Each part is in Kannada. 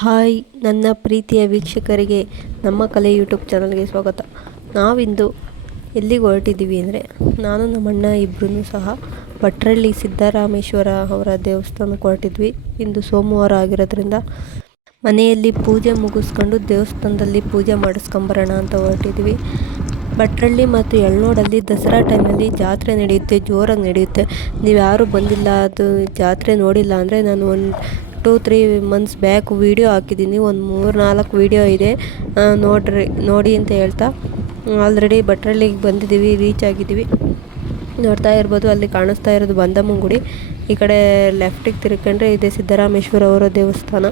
ಹಾಯ್ ನನ್ನ ಪ್ರೀತಿಯ ವೀಕ್ಷಕರಿಗೆ ನಮ್ಮ ಕಲೆ ಯೂಟ್ಯೂಬ್ ಚಾನಲ್ಗೆ ಸ್ವಾಗತ. ನಾವಿಂದು ಎಲ್ಲಿಗೆ ಹೊರಟಿದ್ದೀವಿ ಅಂದರೆ ನಾನು ನಮ್ಮಣ್ಣ ಇಬ್ಬರೂ ಸಹ ಭಟ್ರಳ್ಳಿ ಸಿದ್ದರಾಮೇಶ್ವರ ಅವರ ದೇವಸ್ಥಾನಕ್ಕೆ ಹೊರಟಿದ್ವಿ. ಇಂದು ಸೋಮವಾರ ಆಗಿರೋದ್ರಿಂದ ಮನೆಯಲ್ಲಿ ಪೂಜೆ ಮುಗಿಸ್ಕೊಂಡು ದೇವಸ್ಥಾನದಲ್ಲಿ ಪೂಜೆ ಮಾಡಿಸ್ಕೊಂಬರೋಣ ಅಂತ ಹೊರಟಿದ್ವಿ. ಭಟ್ರಳ್ಳಿ ಮತ್ತು ಯಳನೋಡಲ್ಲಿ ದಸರಾ ಟೈಮಲ್ಲಿ ಜಾತ್ರೆ ನಡೆಯುತ್ತೆ, ಜೋರಾಗಿ ನಡೆಯುತ್ತೆ. ನೀವು ಯಾರೂ ಬಂದಿಲ್ಲ, ಅದು ಜಾತ್ರೆ ನೋಡಿಲ್ಲ ಅಂದರೆ ನಾನು ಒಂದು 2-3 ಮಂತ್ಸ್ ಬ್ಯಾಕ್ ವೀಡಿಯೋ ಹಾಕಿದ್ದೀನಿ. ಒಂದು 3-4 ವೀಡಿಯೋ ಇದೆ, ನೋಡಿ ಅಂತ ಹೇಳ್ತಾ ಆಲ್ರೆಡಿ ಭಟ್ರಳ್ಳಿಗೆ ಬಂದಿದ್ದೀವಿ, ರೀಚ್ ಆಗಿದ್ದೀವಿ. ನೋಡ್ತಾ ಇರ್ಬೋದು, ಅಲ್ಲಿ ಕಾಣಿಸ್ತಾ ಇರೋದು ಬಂದಮ್ಮನ ಗುಡಿ. ಈ ಕಡೆ ಲೆಫ್ಟಿಗೆ ತಿರ್ಕೊಂಡ್ರೆ ಇದೆ ಸಿದ್ದರಾಮೇಶ್ವರ ಅವರ ದೇವಸ್ಥಾನ.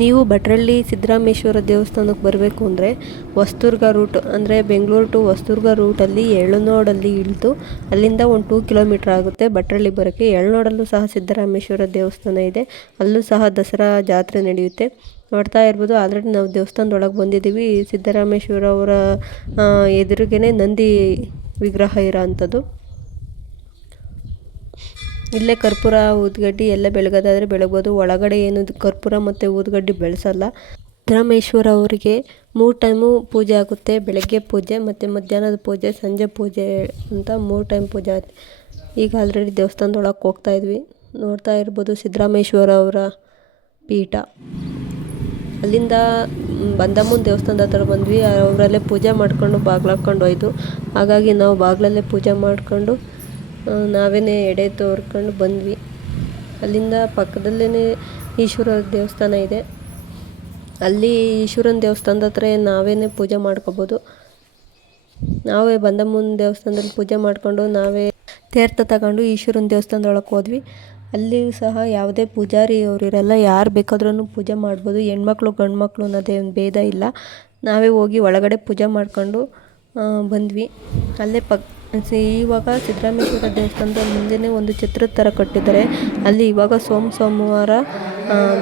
ನೀವು ಭಟ್ರಳ್ಳಿ ಸಿದ್ದರಾಮೇಶ್ವರ ದೇವಸ್ಥಾನಕ್ಕೆ ಬರಬೇಕು ಅಂದರೆ ಹೊಸದುರ್ಗ ರೂಟ್ ಅಂದರೆ ಬೆಂಗಳೂರು ಟು ಹೊಸದುರ್ಗ ರೂಟಲ್ಲಿ ಯಳನೋಡಲ್ಲಿ ಇಳಿದು ಅಲ್ಲಿಂದ ಒಂದು 2 ಕಿಲೋಮೀಟ್ರ್ ಆಗುತ್ತೆ ಭಟ್ರಳ್ಳಿ ಬರೋಕ್ಕೆ. ಯಳನೋಡಲ್ಲೂ ಸಹ ಸಿದ್ದರಾಮೇಶ್ವರ ದೇವಸ್ಥಾನ ಇದೆ, ಅಲ್ಲೂ ಸಹ ದಸರಾ ಜಾತ್ರೆ ನಡೆಯುತ್ತೆ. ನೋಡ್ತಾ ಇರ್ಬೋದು, ಆಲ್ರೆಡಿ ನಾವು ದೇವಸ್ಥಾನದೊಳಗೆ ಬಂದಿದ್ದೀವಿ. ಸಿದ್ದರಾಮೇಶ್ವರ ಅವರ ಎದುರಿಗೇ ನಂದಿ ವಿಗ್ರಹ ಇರೋ ಅಂಥದ್ದು. ಇಲ್ಲೇ ಕರ್ಪೂರ ಊದ್ಗಡ್ಡಿ ಎಲ್ಲ ಬೆಳಗೋದಾದರೆ ಬೆಳಗ್ಬೋದು. ಒಳಗಡೆ ಏನು ಕರ್ಪೂರ ಮತ್ತು ಊದ್ಗಡ್ಡಿ ಬೆಳೆಸಲ್ಲ. ಸಿದ್ದರಾಮೇಶ್ವರ ಅವರಿಗೆ 3 ಟೈಮು ಪೂಜೆ ಆಗುತ್ತೆ. ಬೆಳಗ್ಗೆ ಪೂಜೆ ಮತ್ತು ಮಧ್ಯಾಹ್ನದ ಪೂಜೆ, ಸಂಜೆ ಪೂಜೆ ಅಂತ 3 ಟೈಮ್ ಪೂಜೆ ಆಗುತ್ತೆ. ಈಗ ಆಲ್ರೆಡಿ ದೇವಸ್ಥಾನದೊಳಗೆ ಹೋಗ್ತಾ ಇದ್ವಿ. ನೋಡ್ತಾ ಇರ್ಬೋದು ಸಿದ್ದರಾಮೇಶ್ವರ ಅವರ ಪೀಠ. ಅಲ್ಲಿಂದ ಬಂದಮ್ಮನ ದೇವಸ್ಥಾನದ ಹತ್ರ ಬಂದ್ವಿ. ಅವರಲ್ಲೇ ಪೂಜೆ ಮಾಡ್ಕೊಂಡು ಬಾಗ್ಲಾಕೊಂಡು ಹೋಯ್ತು. ಹಾಗಾಗಿ ನಾವು ಬಾಗಿಲಲ್ಲೇ ಪೂಜೆ ಮಾಡ್ಕೊಂಡು ನಾವೇ ಎಡೆ ತೋರ್ಕೊಂಡು ಬಂದ್ವಿ. ಅಲ್ಲಿಂದ ಪಕ್ಕದಲ್ಲೇ ಈಶ್ವರ ದೇವಸ್ಥಾನ ಇದೆ. ಅಲ್ಲಿ ಈಶ್ವರನ ದೇವಸ್ಥಾನದ ಹತ್ರ ನಾವೇ ಪೂಜೆ ಮಾಡ್ಕೋಬೋದು. ನಾವೇ ಬಂದಮ್ಮನ ದೇವಸ್ಥಾನದಲ್ಲಿ ಪೂಜೆ ಮಾಡಿಕೊಂಡು ನಾವೇ ತೀರ್ಥ ತಗೊಂಡು ಈಶ್ವರನ ದೇವಸ್ಥಾನದೊಳಗೆ ಹೋದ್ವಿ. ಅಲ್ಲಿಯೂ ಸಹ ಯಾವುದೇ ಪೂಜಾರಿ ಅವರಿರಲ್ಲ, ಯಾರು ಬೇಕಾದ್ರೂ ಪೂಜೆ ಮಾಡ್ಬೋದು. ಹೆಣ್ಮಕ್ಳು ಗಂಡು ಮಕ್ಕಳು ಅನ್ನೋದೇನು ಭೇದ ಇಲ್ಲ. ನಾವೇ ಹೋಗಿ ಒಳಗಡೆ ಪೂಜೆ ಮಾಡ್ಕೊಂಡು ಬಂದ್ವಿ. ಅಲ್ಲೇ ಇವಾಗ ಸಿದ್ದರಾಮೇಶ್ವರ ದೇವಸ್ಥಾನದ ಮುಂದೆನೇ ಒಂದು ಛತ್ರದ ಥರ ಕಟ್ಟಿದ್ದಾರೆ. ಅಲ್ಲಿ ಇವಾಗ ಸೋಮವಾರ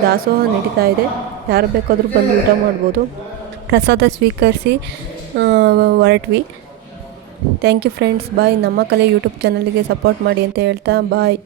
ದಾಸೋಹ ನಡೀತಾ ಇದೆ. ಯಾರು ಬೇಕಾದರೂ ಬಂದು ಊಟ ಮಾಡ್ಬೋದು. ಪ್ರಸಾದ ಸ್ವೀಕರಿಸಿ ಹೊರಟ್ವಿ. ಥ್ಯಾಂಕ್ ಯು ಫ್ರೆಂಡ್ಸ್, ಬಾಯ್. ನಮ್ಮ ಕಲೆ ಯೂಟ್ಯೂಬ್ ಚಾನಲ್ಗೆ ಸಪೋರ್ಟ್ ಮಾಡಿ ಅಂತ ಹೇಳ್ತಾ ಬಾಯ್.